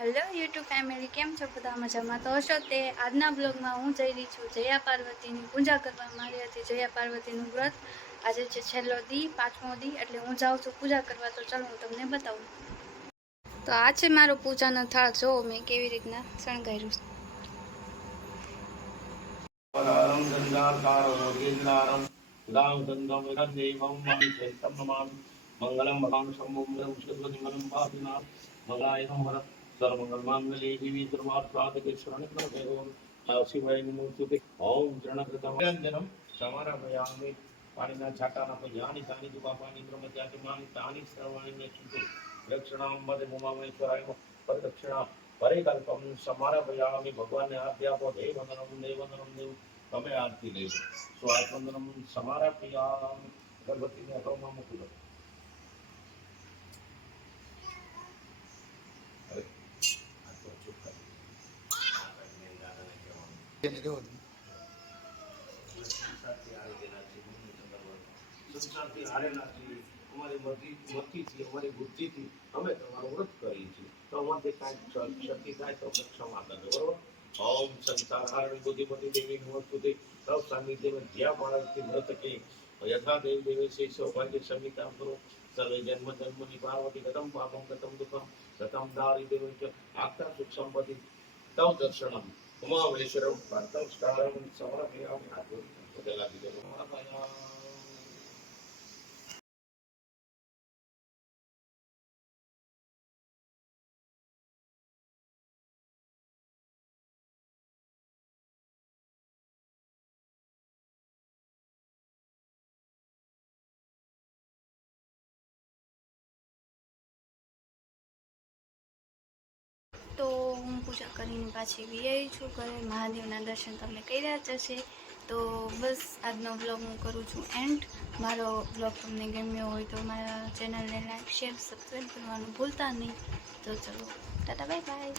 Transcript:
Hello YouTube family, કેમ છો? બધા મજામાં તો હશો. તે આજના બ્લોગમાં હું જઈ રહી છું જયા પાર્વતીની પૂજા કરવા. મારી હતી જયા પાર્વતીનું વ્રત. આજે છે છેલ્લો દી, 5મો દી, એટલે હું જાઉં છું પૂજા કરવા. તો ચાલો હું તમને બતાવું. તો આ છે મારો પૂજાનો થાળ. જો મેં કેવી રીતના શણગાર્યું છે. મંગલમ ભગવાન શંભુમલમ શુદ્ધમલમ પાપિના મંગલાયનમ વર સર્વમંગલ માંગલ્ये જીવી સર્વાર્થ સાધકે શરણ્ય દેવો શિવાય નમોસ્તુતે. ઓમ ચરણકૃતમ સમારભયામિ પાણીના છાટાના પયાની તાની જુબાપાની બ્રહ્મચાર્યમાની તાની સર્વાણી શુદ્ધ દક્ષિણામ વદે ઉમામેશ્વરાય પરદક્ષિણા પરિકલ્પમ સમારભયામિ. ભગવાનને આરતી આપો. દેવવંદનમ દેવવંદનમ દેવ. તમે આરતી લેજો. સ્વાતંત્રમ સમારભયામિ. ગણપતિને અટોમાં મૂકી દો. સંસારથી હારેલા છીએ, અમારી મતિથી, અમારી બુદ્ધિથી અમે તમારું વ્રત કરીએ છીએ. તો અમારથી કાંઈક શક્તિ થાય તો અમને ક્ષમા કરજો. બરોબર. ઓમ સંસાર હારણી બુદ્ધિપતિ દેવી નમસ્તુતે. સૌ સાનિધ્ય જ્યાં બાળકથી વ્રત કે યથા દેવ દેવે શ્રી સૌભાગ્ય સમિતા કરો. સર્વે જન્મ જન્મની પાર્વતી ગતમ પાપમ ગતમ દુઃખમ ગતમ દારિદ્ર્ય આખ્યા સુખ સંપત્તિ તવ દર્શનમ ઉમામેશ્વરમ પ્રાતઃકારમ સમર્પયામિ. હાથ પોતે લાગી દો. તો હું પૂજા કરીને પાછી વી આવી છું ઘરે. મહાદેવના દર્શન તમને કર્યા જ હશે. તો બસ આજનો બ્લોગ હું કરું છું એન્ડ. મારો બ્લોગ તમને ગમ્યો હોય તો મારા ચેનલને લાઈક, શેર, સબસ્ક્રાઈબ કરવાનું ભૂલતા નહીં. તો ચલો, ટાટા, બાય બાય.